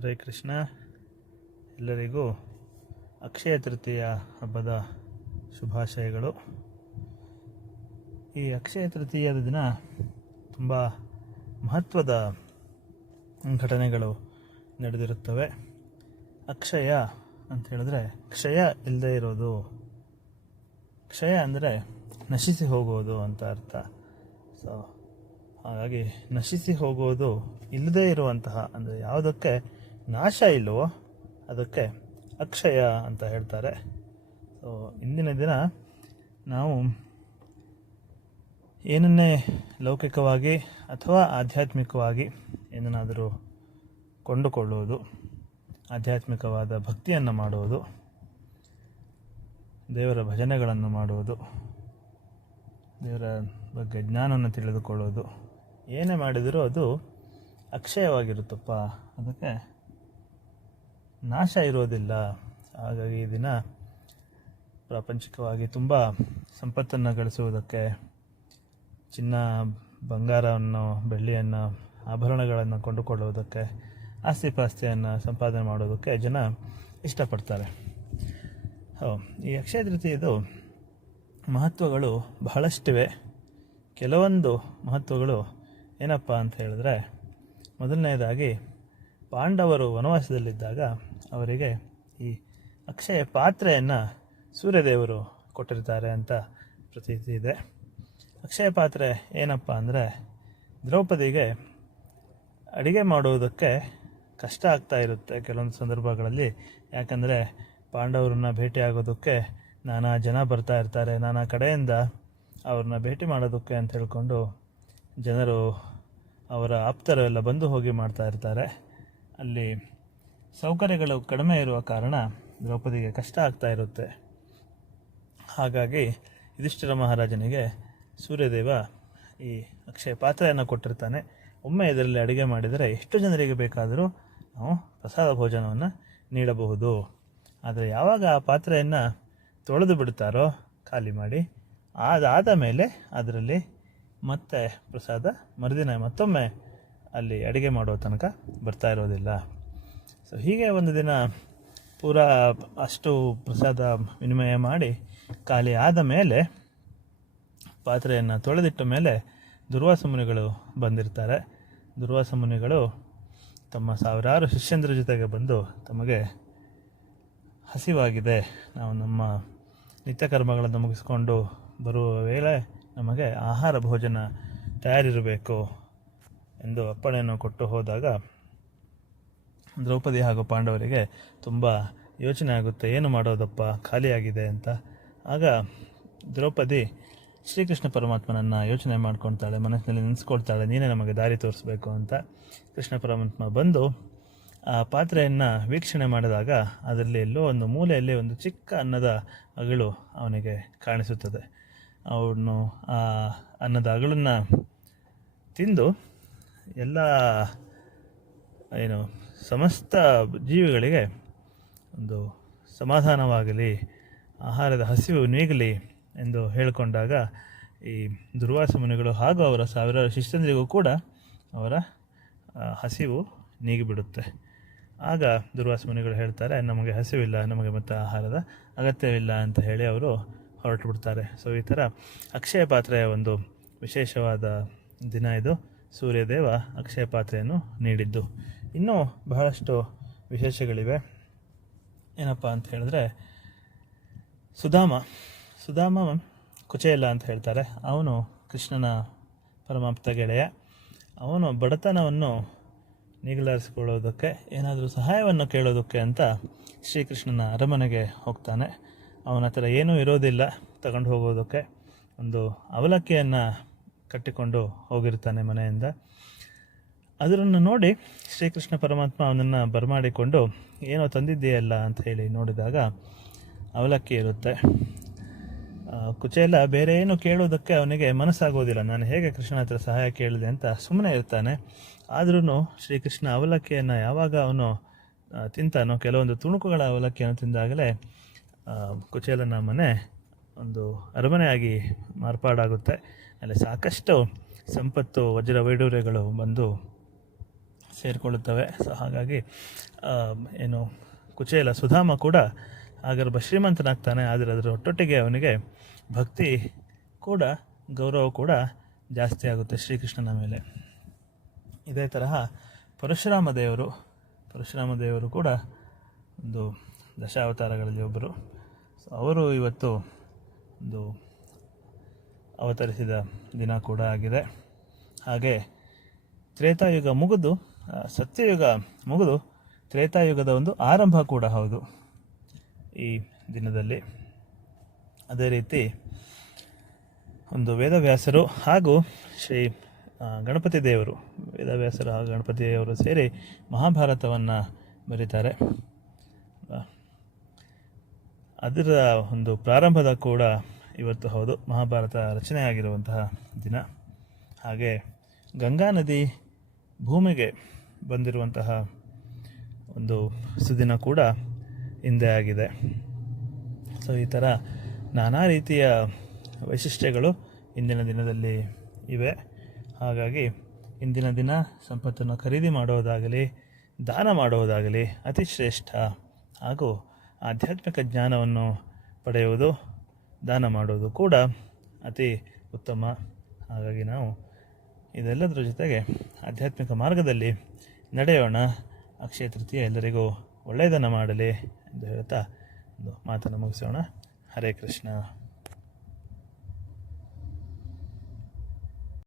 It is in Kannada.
ಹರೇ ಕೃಷ್ಣ. ಎಲ್ಲರಿಗೂ ಅಕ್ಷಯ ತೃತೀಯ ಹಬ್ಬದ ಶುಭಾಶಯಗಳು. ಈ ಅಕ್ಷಯ ತೃತೀಯದ ದಿನ ತುಂಬ ಮಹತ್ವದ ಘಟನೆಗಳು ನಡೆದಿರುತ್ತವೆ. ಅಕ್ಷಯ ಅಂತ ಹೇಳಿದ್ರೆ ಕ್ಷಯ ಇಲ್ಲದೆ ಇರೋದು. ಕ್ಷಯ ಅಂದರೆ ನಶಿಸಿ ಹೋಗೋದು ಅಂತ ಅರ್ಥ. ಸೊ ಹಾಗಾಗಿ ನಶಿಸಿ ಹೋಗೋದು ಇಲ್ಲದೇ ಇರುವಂತಹ, ಅಂದರೆ ಯಾವುದಕ್ಕೆ ನಾಶ ಇಲ್ಲವೋ ಅದಕ್ಕೆ ಅಕ್ಷಯ ಅಂತ ಹೇಳ್ತಾರೆ. ಸೊ ಇಂದಿನ ದಿನ ನಾವು ಏನನ್ನೇ ಲೌಕಿಕವಾಗಿ ಅಥವಾ ಆಧ್ಯಾತ್ಮಿಕವಾಗಿ ಏನನ್ನಾದರೂ ಕೊಂಡುಕೊಳ್ಳುವುದು, ಆಧ್ಯಾತ್ಮಿಕವಾದ ಭಕ್ತಿಯನ್ನು ಮಾಡುವುದು, ದೇವರ ಭಜನೆಗಳನ್ನು ಮಾಡುವುದು, ದೇವರ ಬಗ್ಗೆ ಜ್ಞಾನವನ್ನು ತಿಳಿದುಕೊಳ್ಳೋದು, ಏನೇ ಮಾಡಿದರೂ ಅದು ಅಕ್ಷಯವಾಗಿರುತ್ತಪ್ಪ, ಅದಕ್ಕೆ ನಾಶ ಇರೋದಿಲ್ಲ. ಹಾಗಾಗಿ ಈ ದಿನ ಪ್ರಾಪಂಚಿಕವಾಗಿ ತುಂಬ ಸಂಪತ್ತನ್ನು ಗಳಿಸುವುದಕ್ಕೆ, ಚಿನ್ನ ಬಂಗಾರವನ್ನು ಬೆಳ್ಳಿಯನ್ನು ಆಭರಣಗಳನ್ನು ಕೊಂಡುಕೊಳ್ಳುವುದಕ್ಕೆ, ಆಸ್ತಿ ಪಾಸ್ತಿಯನ್ನು ಸಂಪಾದನೆ ಮಾಡೋದಕ್ಕೆ ಜನ ಇಷ್ಟಪಡ್ತಾರೆ. ಈ ಅಕ್ಷಯ ತೃತೀಯದು ಮಹತ್ವಗಳು ಬಹಳಷ್ಟಿವೆ. ಕೆಲವೊಂದು ಮಹತ್ವಗಳು ಏನಪ್ಪ ಅಂತ ಹೇಳಿದ್ರೆ, ಮೊದಲನೇದಾಗಿ ಪಾಂಡವರು ವನವಾಸದಲ್ಲಿದ್ದಾಗ ಅವರಿಗೆ ಈ ಅಕ್ಷಯ ಪಾತ್ರೆಯನ್ನು ಸೂರ್ಯದೇವರು ಕೊಟ್ಟಿರ್ತಾರೆ ಅಂತ ಪ್ರತೀತಿ ಇದೆ. ಅಕ್ಷಯ ಪಾತ್ರೆ ಏನಪ್ಪ ಅಂದರೆ, ದ್ರೌಪದಿಗೆ ಅಡಿಗೆ ಮಾಡುವುದಕ್ಕೆ ಕಷ್ಟ ಆಗ್ತಾ ಇರುತ್ತೆ ಕೆಲವೊಂದು ಸಂದರ್ಭಗಳಲ್ಲಿ. ಯಾಕಂದರೆ ಪಾಂಡವರನ್ನ ಭೇಟಿಯಾಗೋದಕ್ಕೆ ನಾನಾ ಜನ ಬರ್ತಾ ಇರ್ತಾರೆ, ನಾನಾ ಕಡೆಯಿಂದ ಅವ್ರನ್ನ ಭೇಟಿ ಮಾಡೋದಕ್ಕೆ ಅಂತ ಹೇಳ್ಕೊಂಡು ಜನರು, ಅವರ ಆಪ್ತರು ಎಲ್ಲ ಬಂದು ಹೋಗಿ ಮಾಡ್ತಾ ಇರ್ತಾರೆ. ಅಲ್ಲಿ ಸೌಕರ್ಯಗಳು ಕಡಿಮೆ ಇರುವ ಕಾರಣ ದ್ರೌಪದಿಗೆ ಕಷ್ಟ ಆಗ್ತಾ ಇರುತ್ತೆ. ಹಾಗಾಗಿ ಯುಧಿಷ್ಠಿರ ಮಹಾರಾಜನಿಗೆ ಸೂರ್ಯದೇವ ಈ ಅಕ್ಷಯ ಪಾತ್ರೆಯನ್ನು ಕೊಟ್ಟಿರ್ತಾನೆ. ಒಮ್ಮೆ ಇದರಲ್ಲಿ ಅಡುಗೆ ಮಾಡಿದರೆ ಎಷ್ಟು ಜನರಿಗೆ ಬೇಕಾದರೂ ನಾವು ಪ್ರಸಾದ ಭೋಜನವನ್ನು ನೀಡಬಹುದು. ಆದರೆ ಯಾವಾಗ ಆ ಪಾತ್ರೆಯನ್ನು ತೊಳೆದು ಬಿಡ್ತಾರೋ ಖಾಲಿ ಮಾಡಿ, ಅದಾದ ಮೇಲೆ ಅದರಲ್ಲಿ ಮತ್ತೆ ಪ್ರಸಾದ ಮರುದಿನ ಮತ್ತೊಮ್ಮೆ ಅಲ್ಲಿ ಅಡುಗೆ ಮಾಡೋ ತನಕ ಬರ್ತಾ ಇರೋದಿಲ್ಲ. ಸೊ ಹೀಗೆ ಒಂದು ದಿನ ಪೂರಾ ಅಷ್ಟು ಪ್ರಸಾದ ವಿನಿಮಯ ಮಾಡಿ ಖಾಲಿ ಆದ ಮೇಲೆ, ಪಾತ್ರೆಯನ್ನು ತೊಳೆದಿಟ್ಟ ಮೇಲೆ ದುರ್ವಾಸ ಮುನಿಗಳು ಬಂದಿರ್ತಾರೆ. ದುರ್ವಾಸ ಮುನಿಗಳು ತಮ್ಮ ಸಾವಿರಾರು ಶಿಷ್ಯಂದ್ರ ಜೊತೆಗೆ ಬಂದು, ತಮಗೆ ಹಸಿವಾಗಿದೆ, ನಾವು ನಮ್ಮ ನಿತ್ಯ ಕರ್ಮಗಳನ್ನು ಮುಗಿಸ್ಕೊಂಡು ಬರುವ ವೇಳೆ ನಮಗೆ ಆಹಾರ ಭೋಜನ ತಯಾರಿರಬೇಕು ಎಂದು ಅಪ್ಪಣೆಯನ್ನು ಕೊಟ್ಟು ಹೋದಾಗ ದ್ರೌಪದಿ ಹಾಗೂ ಪಾಂಡವರಿಗೆ ತುಂಬ ಯೋಚನೆ ಆಗುತ್ತೆ, ಏನು ಮಾಡೋದಪ್ಪ, ಖಾಲಿಯಾಗಿದೆ ಅಂತ. ಆಗ ದ್ರೌಪದಿ ಶ್ರೀಕೃಷ್ಣ ಪರಮಾತ್ಮನನ್ನು ಯೋಚನೆ ಮಾಡ್ಕೊಳ್ತಾಳೆ, ಮನಸ್ಸಿನಲ್ಲಿ ನೆನೆಸ್ಕೊಳ್ತಾಳೆ, ನೀನೇ ನಮಗೆ ದಾರಿ ತೋರಿಸ್ಬೇಕು ಅಂತ. ಕೃಷ್ಣ ಪರಮಾತ್ಮ ಬಂದು ಆ ಪಾತ್ರೆಯನ್ನು ವೀಕ್ಷಣೆ ಮಾಡಿದಾಗ ಅದರಲ್ಲಿ ಎಲ್ಲೋ ಒಂದು ಮೂಲೆಯಲ್ಲಿ ಒಂದು ಚಿಕ್ಕ ಅನ್ನದ ಅಗಳು ಅವನಿಗೆ ಕಾಣಿಸುತ್ತದೆ. ಅವನು ಆ ಅನ್ನದ ಅಗಳನ್ನು ತಿಂದು ಎಲ್ಲ ಸಮಸ್ತ ಜೀವಿಗಳಿಗೆ ಒಂದು ಸಮಾಧಾನವಾಗಲಿ, ಆಹಾರದ ಹಸಿವು ನೀಗಲಿ ಎಂದು ಹೇಳಿಕೊಂಡಾಗ ಈ ದುರ್ವಾಸ ಮುನಿಗಳು ಹಾಗೂ ಅವರ ಸಾವಿರಾರು ಶಿಷ್ಯಂದ್ರಿಗೂ ಕೂಡ ಅವರ ಹಸಿವು ನೀಗಿಬಿಡುತ್ತೆ. ಆಗ ದುರ್ವಾಸ ಮುನಿಗಳು ಹೇಳ್ತಾರೆ, ನಮಗೆ ಹಸಿವಿಲ್ಲ, ನಮಗೆ ಮತ್ತೆ ಆಹಾರದ ಅಗತ್ಯವಿಲ್ಲ ಅಂತ ಹೇಳಿ ಅವರು ಹೊರಟು ಬಿಡ್ತಾರೆ. ಸೊ ಈ ಥರ ಅಕ್ಷಯ ಪಾತ್ರೆಯ ಒಂದು ವಿಶೇಷವಾದ ದಿನ ಇದು. ಸೂರ್ಯದೇವ ಅಕ್ಷಯ ಪಾತ್ರೆಯನ್ನು ನೀಡಿದ್ದು. ಇನ್ನೂ ಬಹಳಷ್ಟು ವಿಶೇಷಗಳಿವೆ. ಏನಪ್ಪ ಅಂತ ಹೇಳಿದ್ರೆ, ಸುಧಾಮ ಕುಚೇಲ ಅಂತ ಹೇಳ್ತಾರೆ. ಅವನು ಕೃಷ್ಣನ ಪರಮಾಪ್ತ ಗೆಳೆಯ. ಅವನು ಬಡತನವನ್ನು ನೀಗಲಾರಿಸಿಕೊಳ್ಳೋದಕ್ಕೆ, ಏನಾದರೂ ಸಹಾಯವನ್ನು ಕೇಳೋದಕ್ಕೆ ಅಂತ ಶ್ರೀಕೃಷ್ಣನ ಅರಮನೆಗೆ ಹೋಗ್ತಾನೆ. ಅವನ ಹತ್ರ ಏನೂ ಇರೋದಿಲ್ಲ ತಗೊಂಡು ಹೋಗೋದಕ್ಕೆ. ಒಂದು ಅವಲಕ್ಕಿಯನ್ನು ಕಟ್ಟಿಕೊಂಡು ಹೋಗಿರ್ತಾನೆ ಮನೆಯಿಂದ. ಅದನ್ನು ನೋಡಿ ಶ್ರೀಕೃಷ್ಣ ಪರಮಾತ್ಮ ಅವನನ್ನು ಬರಮಾಡಿಕೊಂಡು, ಏನೋ ತಂದಿದ್ದೀಯಲ್ಲ ಅಂತ ಹೇಳಿ ನೋಡಿದಾಗ ಅವಲಕ್ಕಿ ಇರುತ್ತೆ. ಕುಚೇಲ ಬೇರೆ ಏನು ಕೇಳೋದಕ್ಕೆ ಅವನಿಗೆ ಮನಸ್ಸಾಗೋದಿಲ್ಲ. ನಾನು ಹೇಗೆ ಕೃಷ್ಣನ ಹತ್ರ ಸಹಾಯ ಕೇಳಿದೆ ಅಂತ ಸುಮ್ಮನೆ ಇರ್ತಾನೆ. ಆದ್ರೂ ಶ್ರೀಕೃಷ್ಣ ಅವಲಕ್ಕಿಯನ್ನು ಯಾವಾಗ ಅವನು ತಿಂತಾನೋ, ಕೆಲವೊಂದು ತುಣುಕುಗಳ ಅವಲಕ್ಕಿಯನ್ನು ತಿಂದಾಗಲೇ ಕುಚೇಲನ ಮನೆ ಒಂದು ಅರಮನೆಯಾಗಿ ಮಾರ್ಪಾಡಾಗುತ್ತೆ. ಅಲ್ಲಿ ಸಾಕಷ್ಟು ಸಂಪತ್ತು, ವಜ್ರ ವೈಡೂರ್ಯಗಳು ಬಂದು ಸೇರಿಕೊಳ್ಳುತ್ತವೆ. ಸೊ ಹಾಗಾಗಿ ಏನು ಕುಚೇಲ ಸುಧಾಮ ಕೂಡ ಆಗರ್ಭ ಶ್ರೀಮಂತನಾಗ್ತಾನೆ, ಆದರೆ ಅದರ ಒಟ್ಟೊಟ್ಟಿಗೆ ಅವನಿಗೆ ಭಕ್ತಿ ಕೂಡ ಗೌರವ ಕೂಡ ಜಾಸ್ತಿ ಆಗುತ್ತೆ ಶ್ರೀಕೃಷ್ಣನ ಮೇಲೆ. ಇದೇ ತರಹ ಪರಶುರಾಮ ದೇವರು ಕೂಡ ಒಂದು ದಶಾವತಾರಗಳಲ್ಲಿ ಒಬ್ಬರು. ಸೊ ಅವರು ಇವತ್ತು ಒಂದು ಅವತರಿಸಿದ ದಿನ ಕೂಡ ಆಗಿದೆ. ಹಾಗೆ ತ್ರೇತಾಯುಗ ಮುಗಿದು ಸತ್ಯಯುಗ ಮುಗಿದು ತ್ರೇತಾಯುಗದ ಒಂದು ಆರಂಭ ಕೂಡ ಹೌದು ಈ ದಿನದಲ್ಲಿ. ಅದೇ ರೀತಿ ಒಂದು ವೇದವ್ಯಾಸರು ಹಾಗೂ ಶ್ರೀ ಗಣಪತಿ ದೇವರು, ವೇದವ್ಯಾಸರು ಹಾಗೂ ಗಣಪತಿ ದೇವರು ಸೇರಿ ಮಹಾಭಾರತವನ್ನು ಬರೀತಾರೆ. ಅದರ ಒಂದು ಪ್ರಾರಂಭದ ಕೂಡ ಇವತ್ತು ಹೌದು, ಮಹಾಭಾರತ ರಚನೆ ಆಗಿರುವಂತಹ ದಿನ. ಹಾಗೆ ಗಂಗಾ ನದಿ ಭೂಮಿಗೆ ಬಂದಿರುವಂತಹ ಒಂದು ಸುದಿನ ಕೂಡ ಹಿಂದೆ ಆಗಿದೆ. ಸೊ ಈ ಥರ ನಾನಾ ರೀತಿಯ ವೈಶಿಷ್ಟ್ಯಗಳು ಇಂದಿನ ದಿನದಲ್ಲಿ ಇವೆ. ಹಾಗಾಗಿ ಇಂದಿನ ದಿನ ಸಂಪತ್ತನ್ನು ಖರೀದಿ ಮಾಡುವುದಾಗಲಿ, ದಾನ ಮಾಡುವುದಾಗಲಿ ಅತಿ ಶ್ರೇಷ್ಠ. ಹಾಗೂ ಆಧ್ಯಾತ್ಮಿಕ ಜ್ಞಾನವನ್ನು ಪಡೆಯುವುದು, ದಾನ ಮಾಡುವುದು ಕೂಡ ಅತಿ ಉತ್ತಮ. ಹಾಗಾಗಿ ನಾವು ಇದೆಲ್ಲದರ ಜೊತೆಗೆ ಆಧ್ಯಾತ್ಮಿಕ ಮಾರ್ಗದಲ್ಲಿ ನಡೆಯೋಣ. ಅಕ್ಷಯ ತೃತೀಯ ಎಲ್ಲರಿಗೂ ಒಳ್ಳೆಯದನ್ನು ಮಾಡಲಿ ಎಂದು ಹೇಳ್ತಾ ಒಂದು ಮಾತನ್ನು ಮುಗಿಸೋಣ. ಹರೇ ಕೃಷ್ಣ.